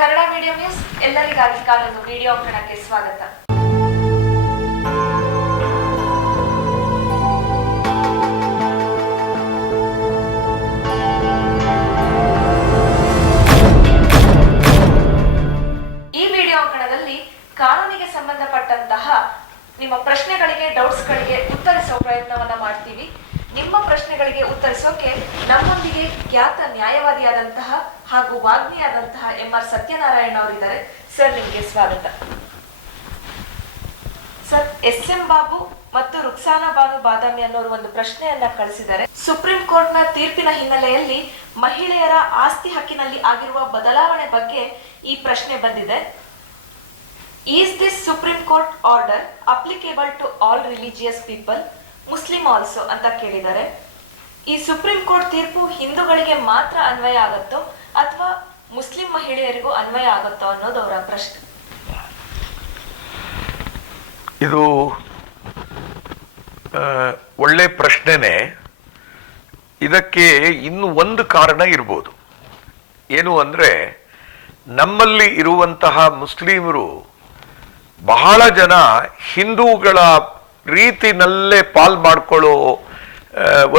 Kannada medium news ಎಲ್ಲರಿಗಾಗಿ ಕಾನೂನು video ಅಂಕಣಕ್ಕೆ ಸ್ವಾಗತ. ಈ ವಿಡಿಯೋ ಅಂಕಣದಲ್ಲಿ ಕಾನೂನಿಗೆ ಸಂಬಂಧಪಟ್ಟಂತಹ ನಿಮ್ಮ ಪ್ರಶ್ನೆಗಳಿಗೆ, ಡೌಟ್ಸ್ಗಳಿಗೆ ಉತ್ತರಿಸುವ ಪ್ರಯತ್ನವನ್ನ ಮಾಡ್ತೀವಿ. ನಿಮ್ಮ ಪ್ರಶ್ನೆಗಳಿಗೆ ಉತ್ತರಿಸೋಕೆ ನಮ್ಮೊಂದಿಗೆ ಖ್ಯಾತ ನ್ಯಾಯವಾದಿಯಾದಂತಹ ಹಾಗೂ ವಾಗ್ಮಿಯಾದಂತಹ MR ಸತ್ಯನಾರಾಯಣ ಅವರಿದ್ದಾರೆ. ಸರ್, ನಿಮಗೆ ಸ್ವಾಗತ. ಸರ್, SM ಬಾಬು ಮತ್ತು ರುಕ್ಸಾನಾ ಬಾನು ಬಾದಾಮಿ ಅನ್ನೋರು ಒಂದು ಪ್ರಶ್ನೆಯನ್ನ ಕಳಿಸಿದ್ದಾರೆ. ಸುಪ್ರೀಂ ಕೋರ್ಟ್ ನ ತೀರ್ಪಿನ ಹಿನ್ನೆಲೆಯಲ್ಲಿ ಮಹಿಳೆಯರ ಆಸ್ತಿ ಹಕ್ಕಿನಲ್ಲಿ ಆಗಿರುವ ಬದಲಾವಣೆ ಬಗ್ಗೆ ಈ ಪ್ರಶ್ನೆ ಬಂದಿದೆ. Is this Supreme Court order applicable to all religious people, Muslim also ಅಂತ ಕೇಳಿದ್ದಾರೆ. ಈ ಸುಪ್ರೀಂ ಕೋರ್ಟ್ ತೀರ್ಪು ಹಿಂದೂಗಳಿಗೆ ಮಾತ್ರ ಅನ್ವಯ ಆಗುತ್ತೋ ಅಥವಾ ಮುಸ್ಲಿಂ ಮಹಿಳೆಯರಿಗೂ ಅನ್ವಯ ಆಗುತ್ತೋ ಅನ್ನೋದು ಅವರ ಪ್ರಶ್ನೆ. ಇದು ಒಳ್ಳೆ ಪ್ರಶ್ನೆನೇ. ಇದಕ್ಕೆ ಇನ್ನು ಒಂದು ಕಾರಣ ಇರ್ಬೋದು. ಏನು ಅಂದರೆ, ನಮ್ಮಲ್ಲಿ ಇರುವಂತಹ ಮುಸ್ಲಿಮರು ಬಹಳ ಜನ ಹಿಂದೂಗಳ ರೀತಿನಲ್ಲೇ ಪಾಲ್ ಮಾಡ್ಕೊಳ್ಳೋ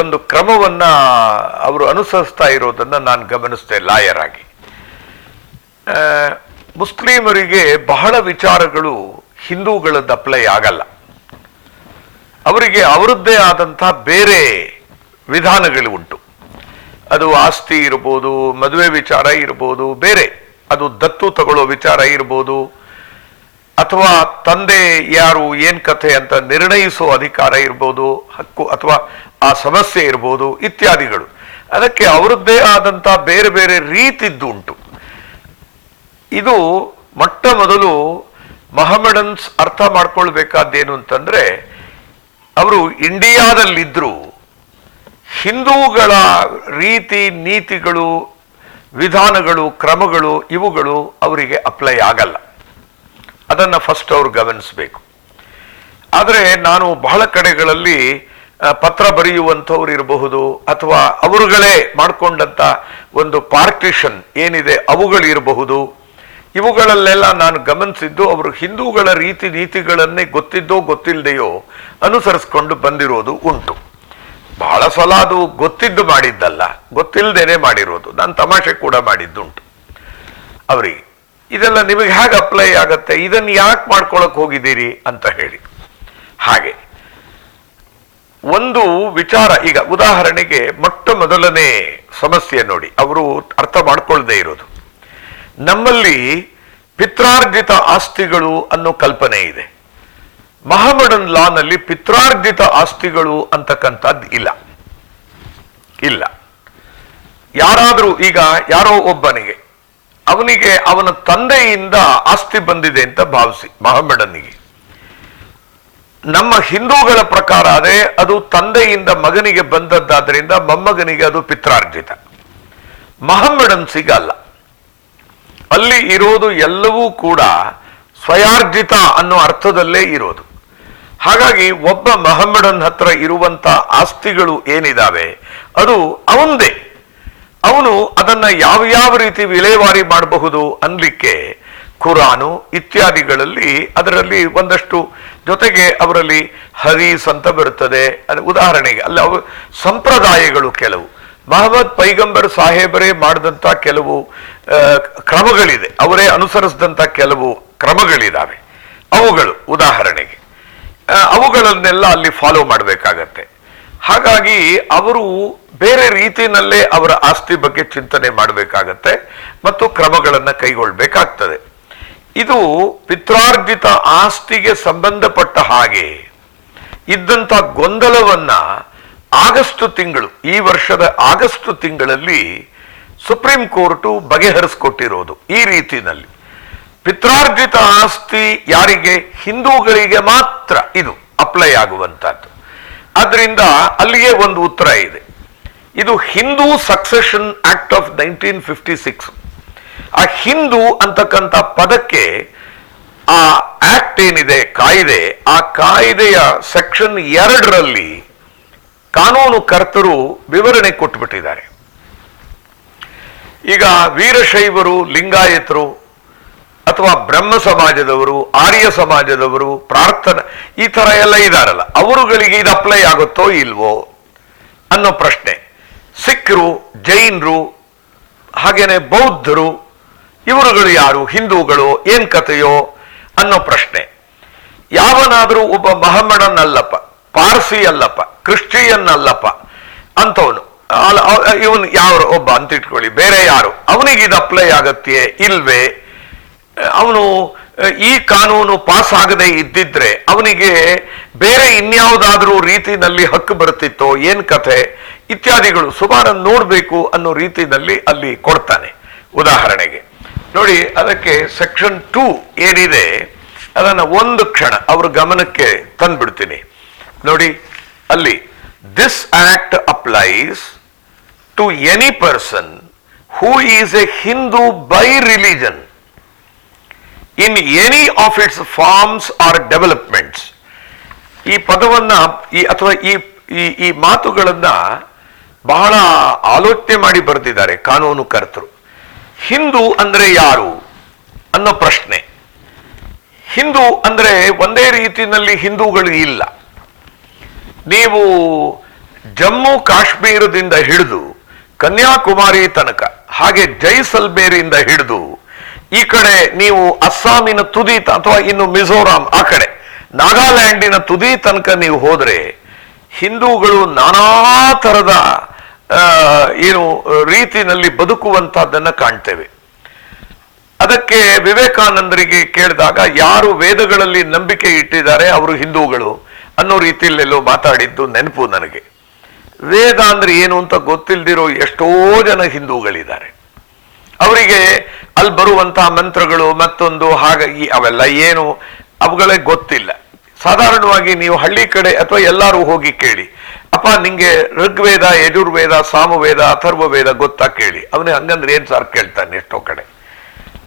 ಒಂದು ಕ್ರಮವನ್ನು ಅವರು ಅನುಸರಿಸ್ತಾ ಇರೋದನ್ನು ನಾನು ಗಮನಿಸಿದೆ ಲಾಯರ್ ಆಗಿ. ಮುಸ್ಲಿಮರಿಗೆ ಬಹಳ ವಿಚಾರಗಳು ಹಿಂದೂಗಳದ್ದು ಅಪ್ಲೈ ಆಗಲ್ಲ. ಅವರಿಗೆ ಅವರದ್ದೇ ಆದಂಥ ಬೇರೆ ವಿಧಾನಗಳು ಉಂಟು. ಅದು ಆಸ್ತಿ ಇರ್ಬೋದು, ಮದುವೆ ವಿಚಾರ ಇರ್ಬೋದು, ಬೇರೆ ಅದು ದತ್ತು ತಗೊಳ್ಳೋ ವಿಚಾರ ಇರ್ಬೋದು, ಅಥವಾ ತಂದೆ ಯಾರು ಏನ್ ಕಥೆ ಅಂತ ನಿರ್ಣಯಿಸೋ ಅಧಿಕಾರ ಇರ್ಬೋದು, ಹಕ್ಕು ಅಥವಾ ಆ ಸಮಸ್ಯೆ ಇರ್ಬೋದು ಇತ್ಯಾದಿಗಳು. ಅದಕ್ಕೆ ಅವರದ್ದೇ ಆದಂಥ ಬೇರೆ ಬೇರೆ ರೀತಿದ್ದು ಉಂಟು. ಇದು ಮೊಟ್ಟ ಮೊದಲು ಮೊಹಮ್ಮಡನ್ಸ್ ಅರ್ಥ ಮಾಡ್ಕೊಳ್ಬೇಕಾದ್ದೇನು ಅಂತಂದ್ರೆ, ಅವರು ಇಂಡಿಯಾದಲ್ಲಿದ್ದರೂ ಹಿಂದೂಗಳ ರೀತಿ ನೀತಿಗಳು, ವಿಧಾನಗಳು, ಕ್ರಮಗಳು ಇವುಗಳು ಅವರಿಗೆ ಅಪ್ಲೈ ಆಗಲ್ಲ. ಅದನ್ನು ಫಸ್ಟ್ ಅವರು ಗಮನಿಸಬೇಕು. ಆದರೆ ನಾನು ಬಹಳ ಕಡೆಗಳಲ್ಲಿ ಪತ್ರ ಬರೆಯುವಂಥವ್ರು ಇರಬಹುದು, ಅಥವಾ ಅವರುಗಳೇ ಮಾಡಿಕೊಂಡಂಥ ಒಂದು ಪಾರ್ಟಿಷನ್ ಏನಿದೆ ಅವುಗಳಿರಬಹುದು. ಇವುಗಳಲ್ಲೆಲ್ಲ ನಾನು ಗಮನಿಸಿದ್ದು ಅವರು ಹಿಂದೂಗಳ ರೀತಿ ನೀತಿಗಳನ್ನೇ ಗೊತ್ತಿದ್ದೋ ಗೊತ್ತಿಲ್ಲದೆಯೋ ಅನುಸರಿಸ್ಕೊಂಡು ಬಂದಿರೋದು ಉಂಟು. ಬಹಳ ಸಲ ಅದು ಗೊತ್ತಿದ್ದು ಮಾಡಿದ್ದಲ್ಲ, ಗೊತ್ತಿಲ್ಲದೇನೆ ಮಾಡಿರೋದು. ನಾನು ತಮಾಷೆ ಕೂಡ ಮಾಡಿದ್ದುಂಟು ಅವರಿಗೆ. ಇದೆಲ್ಲ ನಿಮಗೆ ಹೇಗೆ ಅಪ್ಲೈ ಆಗತ್ತೆ, ಇದನ್ನು ಯಾಕೆ ಮಾಡ್ಕೊಳಕ್ ಹೋಗಿದ್ದೀರಿ ಅಂತ ಹೇಳಿ. ಹಾಗೆ ಒಂದು ವಿಚಾರ, ಈಗ ಉದಾಹರಣೆಗೆ ಮೊಟ್ಟ ಮೊದಲನೇ ಸಮಸ್ಯೆ ನೋಡಿ, ಅವರು ಅರ್ಥ ಮಾಡ್ಕೊಳ್ದೇ ಇರೋದು. ನಮ್ಮಲ್ಲಿ ಪಿತ್ರಾರ್ಜಿತ ಆಸ್ತಿಗಳು ಅನ್ನೋ ಕಲ್ಪನೆ ಇದೆ. ಮೊಹಮ್ಮಡನ್ ಲಾನಲ್ಲಿ ಪಿತ್ರಾರ್ಜಿತ ಆಸ್ತಿಗಳು ಅಂತಕ್ಕಂಥದ್ದು ಇಲ್ಲ. ಯಾರಾದರೂ ಈಗ ಯಾರೋ ಒಬ್ಬನಿಗೆ ಅವನಿಗೆ ಅವನ ತಂದೆಯಿಂದ ಆಸ್ತಿ ಬಂದಿದೆ ಅಂತ ಭಾವಿಸಿ, ಮೊಹಮ್ಮಡನಿಗೆ. ನಮ್ಮ ಹಿಂದೂಗಳ ಪ್ರಕಾರ ಅದೇ ಅದು ತಂದೆಯಿಂದ ಮಗನಿಗೆ ಬಂದದ್ದಾದ್ರಿಂದ ಮೊಮ್ಮಗನಿಗೆ ಅದು ಪಿತ್ರಾರ್ಜಿತ. ಮೊಹಮ್ಮಡನ್ ಸಿಗಲ್ಲ. ಅಲ್ಲಿ ಇರೋದು ಎಲ್ಲವೂ ಕೂಡ ಸ್ವಯಾರ್ಜಿತ ಅನ್ನೋ ಅರ್ಥದಲ್ಲೇ ಇರೋದು. ಹಾಗಾಗಿ ಒಬ್ಬ ಮೊಹಮ್ಮಡನ್ ಹತ್ರ ಇರುವಂತ ಆಸ್ತಿಗಳು ಏನಿದಾವೆ ಅದು ಅವಂದೇ. ಅವನು ಅದನ್ನ ಯಾವ ರೀತಿ ವಿಲೇವಾರಿ ಮಾಡಬಹುದು ಅನ್ಲಿಕ್ಕೆ ಕುರಾನು ಇತ್ಯಾದಿಗಳಲ್ಲಿ ಅದರಲ್ಲಿ ಒಂದಷ್ಟು, ಜೊತೆಗೆ ಅವರಲ್ಲಿ ಹದೀಸ್ ಅಂತ ಬರುತ್ತದೆ. ಉದಾಹರಣೆಗೆ ಅಲ್ಲಿ ಅವು ಸಂಪ್ರದಾಯಗಳು ಕೆಲವು ಮಹಮ್ಮದ್ ಪೈಗಂಬರ್ ಸಾಹೇಬರೇ ಮಾಡಿದಂಥ ಕೆಲವು ಕ್ರಮಗಳಿದೆ, ಅವರೇ ಅನುಸರಿಸಿದಂಥ ಕೆಲವು ಕ್ರಮಗಳಿದಾವೆ. ಅವುಗಳು ಉದಾಹರಣೆಗೆ ಅವುಗಳನ್ನೆಲ್ಲ ಅಲ್ಲಿ ಫಾಲೋ ಮಾಡಬೇಕಾಗತ್ತೆ. ಹಾಗಾಗಿ ಅವರು ಬೇರೆ ರೀತಿಯಲ್ಲೇ ಅವರ ಆಸ್ತಿ ಬಗ್ಗೆ ಚಿಂತನೆ ಮಾಡಬೇಕಾಗತ್ತೆ ಮತ್ತು ಕ್ರಮಗಳನ್ನು ಕೈಗೊಳ್ಳಬೇಕಾಗ್ತದೆ. ಇದು ಪಿತ್ರಾರ್ಜಿತ ಆಸ್ತಿಗೆ ಸಂಬಂಧಪಟ್ಟ ಹಾಗೆ ಇದ್ದಂಥ ಗೊಂದಲವನ್ನ ಆಗಸ್ಟ್ ತಿಂಗಳು, ಈ ವರ್ಷದ ಆಗಸ್ಟ್ ತಿಂಗಳಲ್ಲಿ ಸುಪ್ರೀಂ ಕೋರ್ಟು ಬಗೆಹರಿಸ್ಕೊಟ್ಟಿರೋದು ಈ ರೀತಿಯಲ್ಲಿ. ಪಿತ್ರಾರ್ಜಿತ ಆಸ್ತಿ ಯಾರಿಗೆ? ಹಿಂದೂಗಳಿಗೆ ಮಾತ್ರ ಇದು ಅಪ್ಲೈ ಆಗುವಂತಹದ್ದು. ಆದ್ರಿಂದ ಅಲ್ಲಿಗೆ ಒಂದು ಉತ್ತರ ಇದೆ. ಇದು ಹಿಂದೂ ಸಕ್ಸೆಷನ್ ಆಕ್ಟ್ ಆಫ್ 1956. ಆ ಹಿಂದೂ ಅಂತಕ್ಕಂಥ ಪದಕ್ಕೆ ಆ ಆಕ್ಟ್ ಏನಿದೆ, ಕಾಯ್ದೆ, ಆ ಕಾಯ್ದೆಯ ಸೆಕ್ಷನ್ 2ರಲ್ಲಿ ಕಾನೂನುಕರ್ತರು ವಿವರಣೆ ಕೊಟ್ಟುಬಿಟ್ಟಿದ್ದಾರೆ. ಈಗ ವೀರಶೈವರು, ಲಿಂಗಾಯತರು ಅಥವಾ ಬ್ರಹ್ಮ ಸಮಾಜದವರು, ಆರ್ಯ ಸಮಾಜದವರು, ಪ್ರಾರ್ಥನಾ ಈ ತರ ಎಲ್ಲ ಇದಾರಲ್ಲ, ಅವರುಗಳಿಗೆ ಇದು ಅಪ್ಲೈ ಆಗುತ್ತೋ ಇಲ್ವೋ ಅನ್ನೋ ಪ್ರಶ್ನೆ. ಸಿಖ್ರು, ಜೈನರು, ಹಾಗೇನೆ ಬೌದ್ಧರು, ಇವರುಗಳು ಯಾರು? ಹಿಂದೂಗಳು ಏನ್ ಕಥೆಯೋ ಅನ್ನೋ ಪ್ರಶ್ನೆ. ಯಾವನಾದ್ರೂ ಒಬ್ಬ ಮಹಮ್ಮಡನ್ ಅಲ್ಲಪ್ಪ, ಪಾರ್ಸಿ ಅಲ್ಲಪ್ಪ, ಕ್ರಿಶ್ಚಿಯನ್ ಅಲ್ಲಪ್ಪ ಅಂತವನು, ಇವನು ಯಾರು ಒಬ್ಬ ಅಂತ ಇಟ್ಕೊಳ್ಳಿ, ಬೇರೆ ಯಾರು, ಅವನಿಗೆ ಇದು ಅಪ್ಲೈ ಆಗತ್ತೆ ಇಲ್ವೇ? ಅವನು ಈ ಕಾನೂನು ಪಾಸ್ ಆಗದೆ ಇದ್ದಿದ್ರೆ ಅವನಿಗೆ ಬೇರೆ ಇನ್ಯಾವುದಾದ್ರೂ ರೀತಿನಲ್ಲಿ ಹಕ್ಕು ಬರ್ತಿತ್ತೋ, ಏನ್ ಕಥೆ ಇತ್ಯಾದಿಗಳು ಸುಮಾರು ನೋಡ್ಬೇಕು ಅನ್ನೋ ರೀತಿನಲ್ಲಿ ಅಲ್ಲಿ ಕೊಡ್ತಾನೆ. ಉದಾಹರಣೆಗೆ ನೋಡಿ, ಅದಕ್ಕೆ ಸೆಕ್ಷನ್ 2 ಏನಿದೆ ಅದನ್ನ ಒಂದು ಕ್ಷಣ ಅವ್ರ ಗಮನಕ್ಕೆ ತಂದ್ಬಿಡ್ತೀನಿ ನೋಡಿ. ಅಲ್ಲಿ this act applies to any person who is a Hindu by religion in any of its forms or developments. ಈ ಪದವನ್ನ ಅಥವಾ ಈ ಮಾತುಗಳನ್ನ ಬಹಳ ಆಲೋಚನೆ ಮಾಡಿ ಬರೆದಿದ್ದಾರೆ ಕಾನೂನುಕರ್ತರು. ಹಿಂದೂ ಅಂದ್ರೆ ಯಾರು ಅನ್ನೋ ಪ್ರಶ್ನೆ. ಹಿಂದೂ ಅಂದ್ರೆ ಒಂದೇ ರೀತಿಯಲ್ಲಿ ಹಿಂದೂಗಳು ಇಲ್ಲ. ನೀವು ಜಮ್ಮು ಕಾಶ್ಮೀರದಿಂದ ಹಿಡಿದು ಕನ್ಯಾಕುಮಾರಿ ತನಕ, ಹಾಗೆ ಜೈಸಲ್ಮೇರಿಂದ ಹಿಡಿದು ಈ ಕಡೆ ನೀವು ಅಸ್ಸಾಮಿನ ತುದಿ ಅಥವಾ ಇನ್ನು ಮಿಜೋರಾಂ ಆ ಕಡೆ ನಾಗಾಲ್ಯಾಂಡಿನ ತುದಿ ತನಕ ನೀವು ಹೋದ್ರೆ ಹಿಂದೂಗಳು ನಾನಾ ತರದ ಏನು ರೀತಿನಲ್ಲಿ ಬದುಕುವಂತಹದ್ದನ್ನ ಕಾಣ್ತೇವೆ. ಅದಕ್ಕೆ ವಿವೇಕಾನಂದರಿಗೆ ಕೇಳಿದಾಗ ಯಾರು ವೇದಗಳಲ್ಲಿ ನಂಬಿಕೆ ಇಟ್ಟಿದ್ದಾರೆ ಅವರು ಹಿಂದೂಗಳು ಅನ್ನೋ ರೀತಿಯಲ್ಲೆಲ್ಲೋ ಮಾತಾಡಿದ್ದು ನೆನಪು ನನಗೆ. ವೇದ ಅಂದ್ರೆ ಏನು ಅಂತ ಗೊತ್ತಿಲ್ದಿರೋ ಎಷ್ಟೋ ಜನ ಹಿಂದೂಗಳಿದ್ದಾರೆ. ಅವರಿಗೆ ಅಲ್ಲಿ ಬರುವಂತಹ ಮಂತ್ರಗಳು ಮತ್ತೊಂದು ಹಾಗಾಗಿ ಅವೆಲ್ಲ ಏನು ಅವುಗಳೇ ಗೊತ್ತಿಲ್ಲ. ಸಾಧಾರಣವಾಗಿ ನೀವು ಹಳ್ಳಿ ಕಡೆ ಅಥವಾ ಎಲ್ಲರೂ ಹೋಗಿ ಕೇಳಿ, ಅಪ್ಪ ನಿಂಗೆ ಋಗ್ವೇದ, ಯಜುರ್ವೇದ, ಸಾಮವೇದ, ಅಥರ್ವವೇದ ಗೊತ್ತಾ ಕೇಳಿ, ಅವನಿಗೆ ಹಂಗಂದ್ರೆ ಏನ್ ಸಾರ್ ಕೇಳ್ತಾನೆ. ಎಷ್ಟೋ ಕಡೆ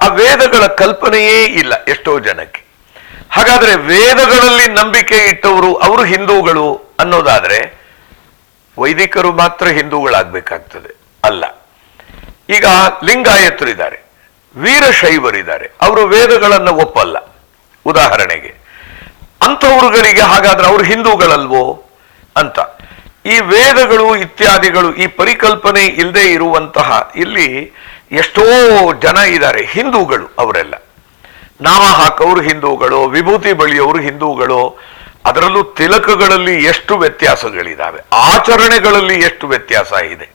ಆ ವೇದಗಳ ಕಲ್ಪನೆಯೇ ಇಲ್ಲ ಎಷ್ಟೋ ಜನಕ್ಕೆ. ಹಾಗಾದ್ರೆ ವೇದಗಳಲ್ಲಿ ನಂಬಿಕೆ ಇಟ್ಟವರು ಅವರು ಹಿಂದೂಗಳು ಅನ್ನೋದಾದ್ರೆ ವೈದಿಕರು ಮಾತ್ರ ಹಿಂದೂಗಳಾಗ್ಬೇಕಾಗ್ತದೆ ಅಲ್ಲ. ಈಗ ಲಿಂಗಾಯತರಿದ್ದಾರೆ, ವೀರಶೈವರಿದ್ದಾರೆ, ಅವರು ವೇದಗಳನ್ನು ಒಪ್ಪಲ್ಲ ಉದಾಹರಣೆಗೆ. ಅಂಥವ್ರುಗಳಿಗೆ ಹಾಗಾದ್ರೆ ಅವರು ಹಿಂದೂಗಳಲ್ವೋ ಅಂತ. ಈ ವೇದಗಳು ಇತ್ಯಾದಿಗಳು ಈ ಪರಿಕಲ್ಪನೆ ಇಲ್ಲದೆ ಇರುವಂತಹ ಇಲ್ಲಿ ಎಷ್ಟೋ ಜನ ಇದ್ದಾರೆ ಹಿಂದೂಗಳು. ಅವರೆಲ್ಲ ನಾಮ ಹಾಕೋರು ಹಿಂದೂಗಳು, ವಿಭೂತಿ ಬಳಿಯವರು ಹಿಂದೂಗಳು. ಅದರಲ್ಲೂ ತಿಲಕಗಳಲ್ಲಿ ಎಷ್ಟು ವ್ಯತ್ಯಾಸಗಳಿದ್ದಾವೆ, ಆಚರಣೆಗಳಲ್ಲಿ ಎಷ್ಟು ವ್ಯತ್ಯಾಸ ಇದೆ.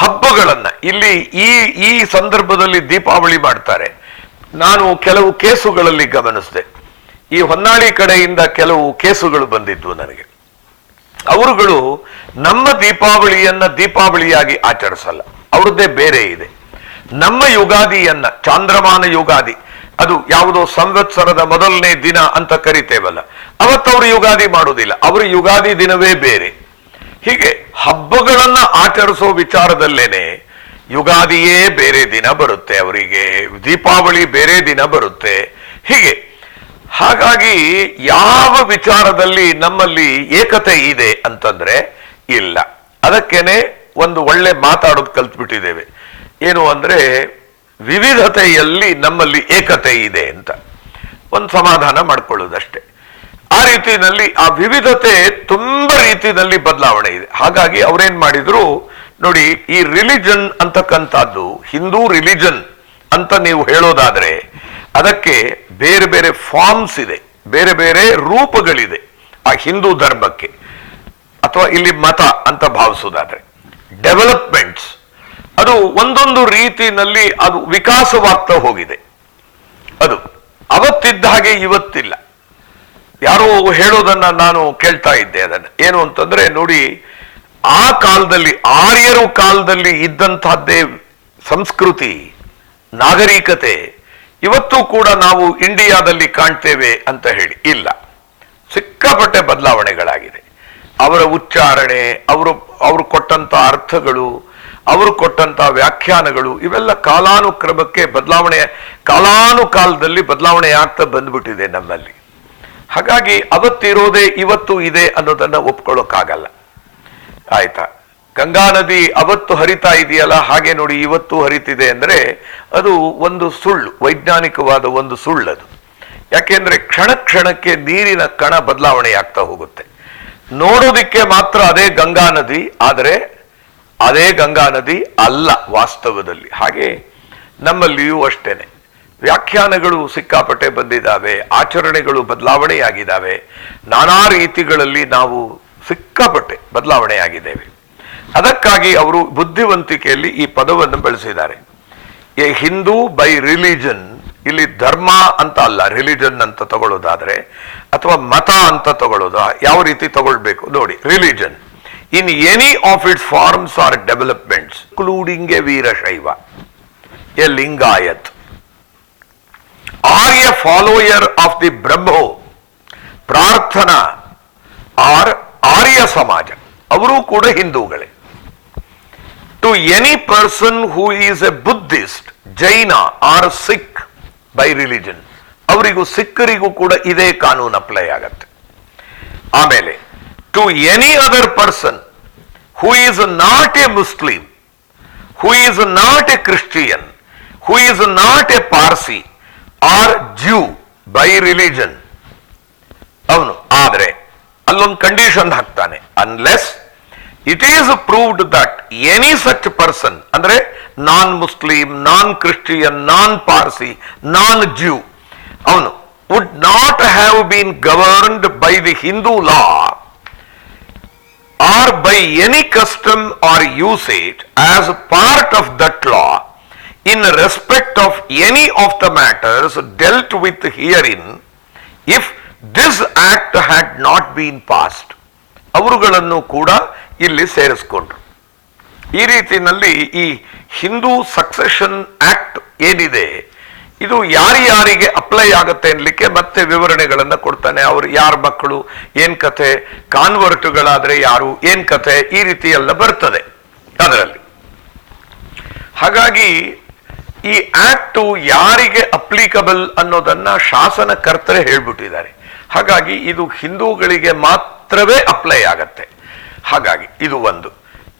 ಹಬ್ಬಗಳನ್ನ ಇಲ್ಲಿ ಈ ಸಂದರ್ಭದಲ್ಲಿ ದೀಪಾವಳಿ ಮಾಡ್ತಾರೆ. ನಾನು ಕೆಲವು ಕೇಸುಗಳಲ್ಲಿ ಗಮನಿಸಿದೆ. ಈ ಹೊನ್ನಾಳಿ ಕಡೆಯಿಂದ ಕೆಲವು ಕೇಸುಗಳು ಬಂದಿದ್ವು ನನಗೆ. ಅವರುಗಳು ನಮ್ಮ ದೀಪಾವಳಿಯನ್ನ ದೀಪಾವಳಿಯಾಗಿ ಆಚರಿಸಲ್ಲ, ಅವ್ರದ್ದೇ ಬೇರೆ ಇದೆ. ನಮ್ಮ ಯುಗಾದಿಯನ್ನ ಚಾಂದ್ರಮಾನ ಯುಗಾದಿ, ಅದು ಯಾವುದೋ ಸಂವತ್ಸರದ ಮೊದಲನೇ ದಿನ ಅಂತ ಕರಿತೇವಲ್ಲ, ಅವತ್ತವರು ಯುಗಾದಿ ಮಾಡುವುದಿಲ್ಲ, ಅವರ ಯುಗಾದಿ ದಿನವೇ ಬೇರೆ. ಹೀಗೆ ಹಬ್ಬಗಳನ್ನ ಆಚರಿಸೋ ವಿಚಾರದಲ್ಲೇನೆ ಯುಗಾದಿಯೇ ಬೇರೆ ದಿನ ಬರುತ್ತೆ ಅವರಿಗೆ, ದೀಪಾವಳಿ ಬೇರೆ ದಿನ ಬರುತ್ತೆ. ಹೀಗೆ ಹಾಗಾಗಿ ಯಾವ ವಿಚಾರದಲ್ಲಿ ನಮ್ಮಲ್ಲಿ ಏಕತೆ ಇದೆ ಅಂತಂದ್ರೆ ಇಲ್ಲ. ಅದಕ್ಕೇನೆ ಒಂದು ಒಳ್ಳೆ ಮಾತಾಡೋದು ಕಲ್ತ್ಬಿಟ್ಟಿದ್ದೇವೆ. ಏನು ಅಂದ್ರೆ ವಿವಿಧತೆಯಲ್ಲಿ ನಮ್ಮಲ್ಲಿ ಏಕತೆ ಇದೆ ಅಂತ ಒಂದು ಸಮಾಧಾನ ಮಾಡ್ಕೊಳ್ಳೋದಷ್ಟೇ. ಆ ರೀತಿಯಲ್ಲಿ ಆ ವಿವಿಧತೆ ತುಂಬಾ ರೀತಿಯಲ್ಲಿ ಬದಲಾವಣೆ ಇದೆ. ಹಾಗಾಗಿ ಅವ್ರೇನ್ ಮಾಡಿದ್ರು ನೋಡಿ, ಈ ರಿಲಿಜನ್ ಅಂತಕ್ಕಂಥದ್ದು ಹಿಂದೂ ರಿಲಿಜನ್ ಅಂತ ನೀವು ಹೇಳೋದಾದ್ರೆ ಅದಕ್ಕೆ ಬೇರೆ ಬೇರೆ ಫಾರ್ಮ್ಸ್ ಇದೆ, ಬೇರೆ ಬೇರೆ ರೂಪಗಳಿದೆ ಆ ಹಿಂದೂ ಧರ್ಮಕ್ಕೆ, ಅಥವಾ ಇಲ್ಲಿ ಮತ ಅಂತ ಭಾವಿಸೋದಾದ್ರೆ. ಡೆವಲಪ್ಮೆಂಟ್ಸ್ ಅದು ಒಂದೊಂದು ರೀತಿಯಲ್ಲಿ ಅದು ವಿಕಾಸವಾಗ್ತಾ ಹೋಗಿದೆ. ಅದು ಅವತ್ತಿದ್ದ ಹಾಗೆ ಇವತ್ತಿಲ್ಲ. ಯಾರೋ ಹೇಳೋದನ್ನ ನಾನು ಕೇಳ್ತಾ ಇದ್ದೆ. ಅದನ್ನ ಏನು ಅಂತಂದ್ರೆ ನೋಡಿ, ಆ ಕಾಲದಲ್ಲಿ ಆರ್ಯರು ಕಾಲದಲ್ಲಿ ಇದ್ದಂತಹದ್ದೇ ಸಂಸ್ಕೃತಿ, ನಾಗರಿಕತೆ ಇವತ್ತು ಕೂಡ ನಾವು ಇಂಡಿಯಾದಲ್ಲಿ ಕಾಣ್ತೇವೆ ಅಂತ ಹೇಳಿ ಇಲ್ಲ. ಸಿಕ್ಕಾಪಟ್ಟೆ ಬದಲಾವಣೆಗಳಾಗಿದೆ. ಅವರ ಉಚ್ಚಾರಣೆ, ಅವರು ಕೊಟ್ಟಂತ ಅರ್ಥಗಳು, ಅವರು ಕೊಟ್ಟಂತ ವ್ಯಾಖ್ಯಾನಗಳು, ಇವೆಲ್ಲ ಕಾಲಾನುಕ್ರಮಕ್ಕೆ ಕಾಲಾನುಕಾಲದಲ್ಲಿ ಬದಲಾವಣೆ ಆಗ್ತಾ ಬಂದ್ಬಿಟ್ಟಿದೆ ನಮ್ಮಲ್ಲಿ. ಹಾಗಾಗಿ ಅವತ್ತಿರೋದೇ ಇವತ್ತು ಇದೆ ಅನ್ನೋದನ್ನ ಒಪ್ಕೊಳ್ಳೋಕ್ಕಾಗಲ್ಲ. ಆಯ್ತಾ? ಗಂಗಾ ನದಿ ಅವತ್ತು ಹರಿತಾ ಇದೆಯಲ್ಲ ಹಾಗೆ ನೋಡಿ ಇವತ್ತು ಹರಿತಿದೆ ಅಂದ್ರೆ ಅದು ಒಂದು ಸುಳ್ಳು, ವೈಜ್ಞಾನಿಕವಾದ ಒಂದು ಸುಳ್ಳದು. ಯಾಕೆಂದ್ರೆ ಕ್ಷಣ ಕ್ಷಣಕ್ಕೆ ನೀರಿನ ಕಣ ಬದಲಾವಣೆ ಆಗ್ತಾ ಹೋಗುತ್ತೆ. ನೋಡೋದಿಕ್ಕೆ ಮಾತ್ರ ಅದೇ ಗಂಗಾ ನದಿ, ಆದರೆ ಅದೇ ಗಂಗಾ ನದಿ ಅಲ್ಲ ವಾಸ್ತವದಲ್ಲಿ. ಹಾಗೆ ನಮ್ಮಲ್ಲಿಯೂ ಅಷ್ಟೇನೆ ವ್ಯಾಖ್ಯಾನಗಳು ಸಿಕ್ಕಾಪಟ್ಟೆ ಬಂದಿದ್ದಾವೆ, ಆಚರಣೆಗಳು ಬದಲಾವಣೆಯಾಗಿದ್ದಾವೆ, ನಾನಾ ರೀತಿಗಳಲ್ಲಿ ನಾವು ಸಿಕ್ಕಾಪಟ್ಟೆ ಬದಲಾವಣೆಯಾಗಿದ್ದೇವೆ. ಅದಕ್ಕಾಗಿ ಅವರು ಬುದ್ಧಿವಂತಿಕೆಯಲ್ಲಿ ಈ ಪದವನ್ನು ಬಳಸಿದ್ದಾರೆ. ಎ ಹಿಂದೂ ಬೈ ರಿಲಿಜನ್, ಇಲ್ಲಿ ಧರ್ಮ ಅಂತ ಅಲ್ಲ, ರಿಲಿಜನ್ ಅಂತ ತಗೊಳ್ಳೋದಾದ್ರೆ ಅಥವಾ ಮತ ಅಂತ ತಗೊಳ್ಳೋದು, ಯಾವ ರೀತಿ ತಗೊಳ್ಬೇಕು ನೋಡಿ. Religion in any of its forms or developments including a Virashaiva, a Lingayat, or a follower of the Brahmo, Prarthana or Arya Samaj, ಅವರು ಕೂಡ ಹಿಂದೂಗಳೇ. To any person who is a Buddhist, Jain or Sikh by religion, ಅವರಿಗೂ ಸಿಖ್ಖರಿಗೂ ಕೂಡ ಇದೇ ಕಾನೂನು ಅಪ್ಲೈ ಆಗತ್ತೆ. ಆಮೇಲೆ to any other person who is not a Muslim, who is not a Christian, who is not a Parsi R ಜ್ಯೂ by religion, ಅವನು ಆದರೆ ಅಲ್ಲೊಂದು ಕಂಡೀಷನ್ ಹಾಕ್ತಾನೆ, unless it is proved that any such person, ಅಂದ್ರೆ non Muslim, non Christian, non Parsi, non Jew, ಅವನು would not have been governed by the Hindu law or by any custom or usage as part of that law in respect of any of the matters dealt with herein, if this act had not been passed, ಅವರುಗಳನ್ನು ಕೂಡ ಇಲ್ಲಿ ಸೇರಿಸಿಕೊಂಡ್ರು. ಈ ರೀತಿಯಲ್ಲಿ ಈ Hindu succession act ಏನಿದೆ ಇದು ಯಾರಿಗೆ apply ಆಗುತ್ತೆ ಅನ್ಲಿಕ್ಕೆ ಮತ್ತೆ ವಿವರಣೆಗಳನ್ನು ಕೊಡ್ತಾನೆ. ಅವರು ಯಾರ ಮಕ್ಕಳು, ಏನ್ ಕಥೆ, ಕಾನ್ವರ್ಟ್ಗಳಾದ್ರೆ ಯಾರು, ಏನ್ ಕಥೆ, ಈ ರೀತಿ ಎಲ್ಲ ಬರ್ತದೆ ಅದರಲ್ಲಿ. ಹಾಗಾಗಿ ಈ ಆಕ್ಟು ಯಾರಿಗೆ ಅಪ್ಲಿಕಬಲ್ ಅನ್ನೋದನ್ನ ಶಾಸನಕರ್ತರೇ ಹೇಳ್ಬಿಟ್ಟಿದ್ದಾರೆ. ಹಾಗಾಗಿ ಇದು ಹಿಂದೂಗಳಿಗೆ ಮಾತ್ರವೇ ಅಪ್ಲೈ ಆಗತ್ತೆ. ಹಾಗಾಗಿ ಇದು ಒಂದು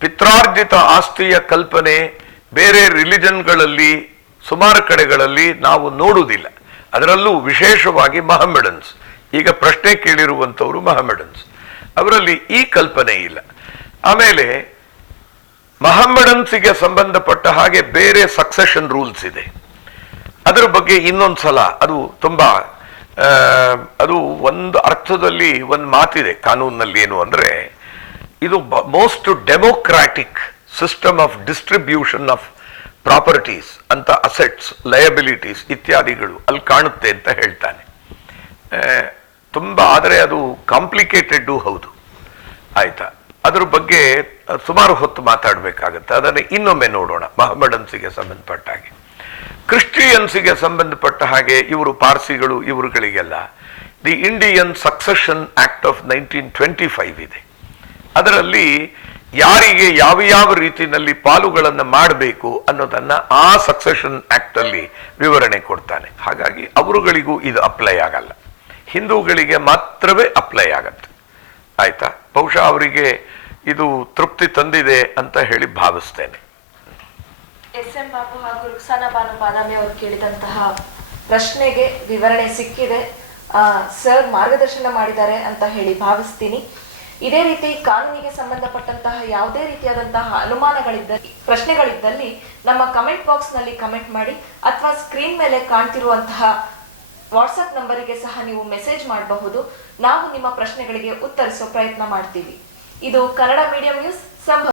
ಪಿತ್ರಾರ್ಜಿತ ಆಸ್ತಿಯ ಕಲ್ಪನೆ ಬೇರೆ ರಿಲಿಜನ್ಗಳಲ್ಲಿ ಸುಮಾರು ಕಡೆಗಳಲ್ಲಿ ನಾವು ನೋಡುವುದಿಲ್ಲ. ಅದರಲ್ಲೂ ವಿಶೇಷವಾಗಿ ಮಹಮ್ಮಡನ್ಸ್, ಈಗ ಪ್ರಶ್ನೆ ಕೇಳಿರುವಂಥವರು ಮಹಮ್ಮಡನ್ಸ್, ಅವರಲ್ಲಿ ಈ ಕಲ್ಪನೆ ಇಲ್ಲ. ಆಮೇಲೆ ಮಹಮ್ಮಡನ್ಸಿಗೆ ಸಂಬಂಧಪಟ್ಟ ಹಾಗೆ ಬೇರೆ ಸಕ್ಸೆಷನ್ ರೂಲ್ಸ್ ಇದೆ. ಅದರ ಬಗ್ಗೆ ಇನ್ನೊಂದ್ಸಲ ಅದು ತುಂಬಾ ಅದು ಒಂದು ಅರ್ಥದಲ್ಲಿ ಒಂದು ಮಾತಿದೆ ಕಾನೂನಿನಲ್ಲಿ, ಏನು ಅಂದ್ರೆ ಇದು most democratic system of distribution of properties ಅಂತ, ಅಸೆಟ್ಸ್, ಲಯಬಿಲಿಟೀಸ್ ಇತ್ಯಾದಿಗಳು ಅಲ್ಲಿ ಕಾಣುತ್ತೆ ಅಂತ ಹೇಳ್ತಾನೆ. ತುಂಬಾ ಆದರೆ ಅದು ಕಾಂಪ್ಲಿಕೇಟೆಡ್ ಹೌದು, ಆಯ್ತಾ. ಅದ್ರ ಬಗ್ಗೆ ಸುಮಾರು ಹೊತ್ತು ಮಾತಾಡಬೇಕಾಗತ್ತೆ. ಅದನ್ನು ಇನ್ನೊಮ್ಮೆ ನೋಡೋಣ. ಮಹಮ್ಮಡನ್ಸಿಗೆ ಸಂಬಂಧಪಟ್ಟ ಹಾಗೆ, ಕ್ರಿಶ್ಚಿಯನ್ಸಿಗೆ ಸಂಬಂಧಪಟ್ಟ ಹಾಗೆ ಇವರು ಪಾರ್ಸಿಗಳು, ಇವರುಗಳಿಗೆಲ್ಲ the Indian succession act of 1925 ಇದೆ. ಅದರಲ್ಲಿ ಯಾರಿಗೆ ಯಾವ ರೀತಿಯಲ್ಲಿ ಪಾಲುಗಳನ್ನು ಮಾಡಬೇಕು ಅನ್ನೋದನ್ನ ಆ ಸಕ್ಸೆಷನ್ ಆಕ್ಟ್ ಅಲ್ಲಿ ವಿವರಣೆ ಕೊಡ್ತಾನೆ. ಹಾಗಾಗಿ ಅವರುಗಳಿಗೂ ಇದು ಅಪ್ಲೈ ಆಗಲ್ಲ, ಹಿಂದೂಗಳಿಗೆ ಮಾತ್ರವೇ ಅಪ್ಲೈ ಆಗತ್ತೆ, ಆಯ್ತಾ. ಬಹುಶಃ ಅವರಿಗೆ ಇದು ತೃಪ್ತಿ ತಂದಿದೆ ಅಂತ ಹೇಳಿ ಭಾವಿಸ್ತೇನೆ. ಎಸ್ ಎಂ ಬಾಬು ಹಾಗೂ ರುಕ್ಸಾನಾ ಬಾನು ಬಾದಾಮಿ ಅವರು ಕೇಳಿದಂತಹ ಪ್ರಶ್ನೆಗೆ ವಿವರಣೆ ಸಿಕ್ಕಿದೆ. ಸರ್ ಮಾರ್ಗದರ್ಶನ ಮಾಡಿದ್ದಾರೆ ಅಂತ ಹೇಳಿ ಭಾವಿಸ್ತೀನಿ. ಇದೇ ರೀತಿ ಕಾನೂನಿಗೆ ಸಂಬಂಧಪಟ್ಟಂತಹ ಯಾವುದೇ ರೀತಿಯಾದಂತಹ ಅನುಮಾನಗಳಿದ್ದಲ್ಲಿ, ಪ್ರಶ್ನೆಗಳಿದ್ದಲ್ಲಿ ನಮ್ಮ ಕಮೆಂಟ್ ಬಾಕ್ಸ್ ನಲ್ಲಿ ಕಮೆಂಟ್ ಮಾಡಿ, ಅಥವಾ ಸ್ಕ್ರೀನ್ ಮೇಲೆ ಕಾಣ್ತಿರುವಂತಹ ವಾಟ್ಸ್ಆಪ್ ನಂಬರಿಗೆ ಸಹ ನೀವು ಮೆಸೇಜ್ ಮಾಡಬಹುದು. ನಾವು ನಿಮ್ಮ ಪ್ರಶ್ನೆಗಳಿಗೆ ಉತ್ತರಿಸೋ ಪ್ರಯತ್ನ ಮಾಡ್ತೀವಿ. ಇದು ಕನ್ನಡ ಮೀಡಿಯಂ ನ್ಯೂಸ್ ಸಂಭವ.